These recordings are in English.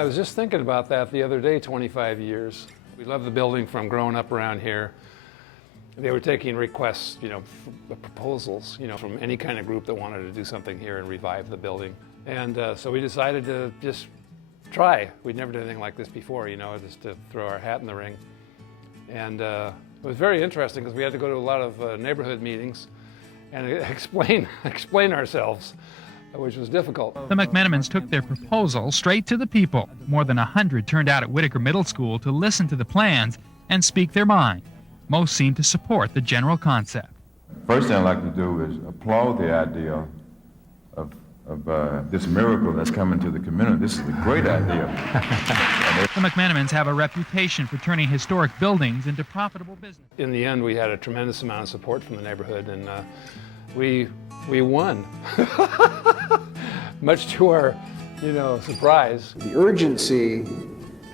I was just thinking about that the other day, 25 years. We love the building from growing up around here. They were taking requests, for proposals, from any kind of group that wanted to do something here and revive the building. And so we decided to just try. We'd never done anything like this before, just to throw our hat in the ring. And it was very interesting because we had to go to a lot of neighborhood meetings and explain ourselves, which was difficult. The McMenamins took their proposal straight to the people. More than 100 turned out at Whitaker Middle School to listen to the plans and speak their mind. Most seemed to support the general concept. First thing I'd like to do is applaud the idea of this miracle that's coming to the community. This is a great idea. The McMenamins have a reputation for turning historic buildings into profitable business. In the end, we had a tremendous amount of support from the neighborhood, and we won, much to our, surprise. The urgency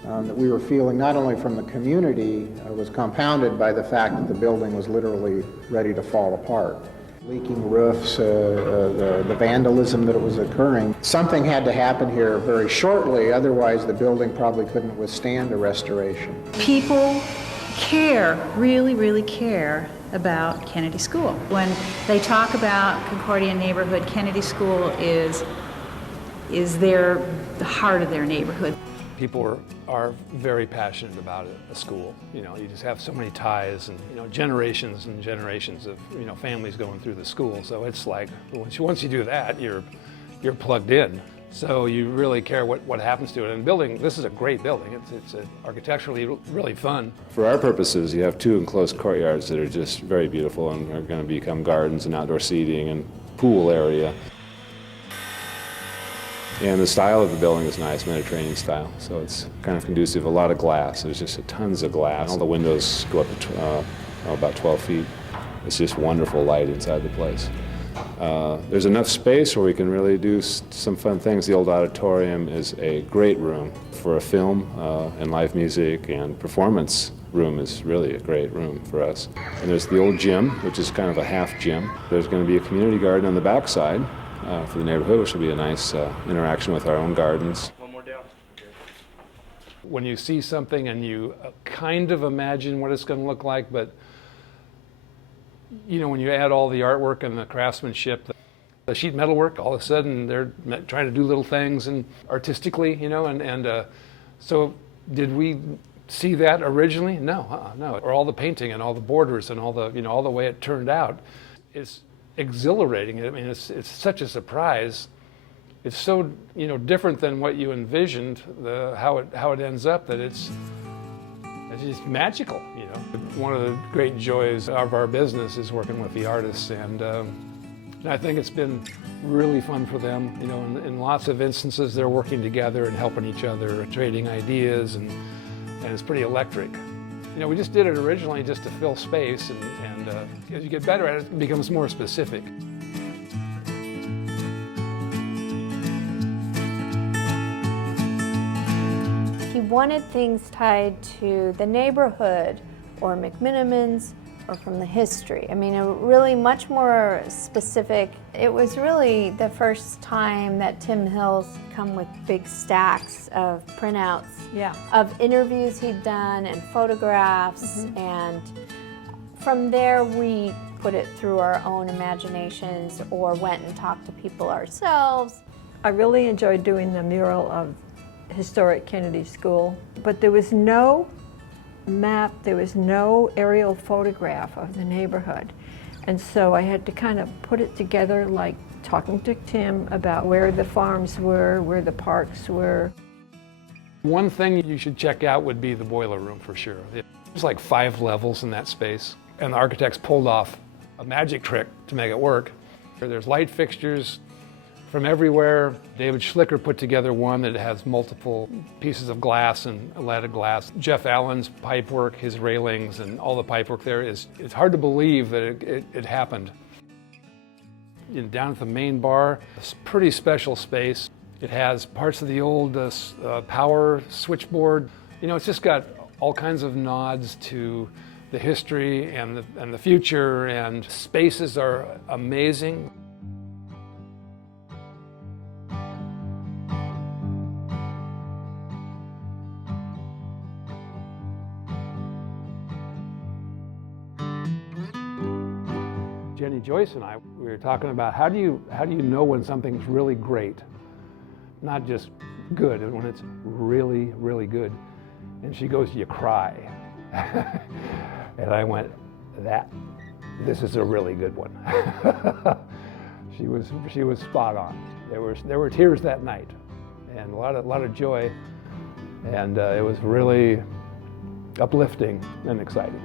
that we were feeling, not only from the community, was compounded by the fact that the building was literally ready to fall apart. Leaking roofs, the vandalism that was occurring. Something had to happen here very shortly, otherwise the building probably couldn't withstand a restoration. People really care about Kennedy School. When they talk about Concordia neighborhood, Kennedy School is the heart of their neighborhood. People are very passionate about it, a school. You just have so many ties and, generations and generations of, families going through the school. So it's like, once you do that, you're plugged in. So you really care what happens to it. And this is a great building. It's architecturally really fun. For our purposes, you have two enclosed courtyards that are just very beautiful and are going to become gardens and outdoor seating and pool area. And the style of the building is nice, Mediterranean style, so it's kind of conducive. A lot of glass. There's just tons of glass. All the windows go up to about 12 feet. It's just wonderful light inside the place. There's enough space where we can really do some fun things. The old auditorium is a great room for a film and live music, and performance room is really a great room for us. And there's the old gym, which is kind of a half gym. There's going to be a community garden on the back side for the neighborhood, which will be a nice interaction with our own gardens. One more down. Okay. When you see something and you kind of imagine what it's going to look like, but when you add all the artwork and the craftsmanship, the sheet metal work, all of a sudden they're trying to do little things and artistically, so did we see that originally? No, no. Or all the painting and all the borders and all the way it turned out. It's exhilarating. I mean, it's such a surprise. It's so different than what you envisioned, how it ends up, that it's just magical. One of the great joys of our business is working with the artists, and I think it's been really fun for them. In lots of instances, they're working together and helping each other, trading ideas, and it's pretty electric. We just did it originally just to fill space, and as you get better at it, it becomes more specific. He wanted things tied to the neighborhood or McMenamins or from the history. I mean, really much more specific. It was really the first time that Tim Hill's come with big stacks of printouts of interviews he'd done and photographs, and from there we put it through our own imaginations or went and talked to people ourselves. I really enjoyed doing the mural of historic Kennedy School, but there was no map, there was no aerial photograph of the neighborhood. And so I had to kind of put it together, like talking to Tim about where the farms were, where the parks were. One thing you should check out would be the boiler room for sure. There's like 5 levels in that space, and the architects pulled off a magic trick to make it work. There's light fixtures from everywhere. David Schlicker put together one that has multiple pieces of glass and leaded glass. Jeff Allen's pipework, his railings, and all the pipework there it's hard to believe that it happened. Down at the main bar, it's a pretty special space. It has parts of the old power switchboard. It's just got all kinds of nods to the history and the future, and spaces are amazing. Jenny Joyce and I, we were talking about how do you know when something's really great, not just good, and when it's really, really good. And she goes, you cry. And I went, this is a really good one. She was spot on. There were tears that night, and a lot of joy, and it was really uplifting and exciting.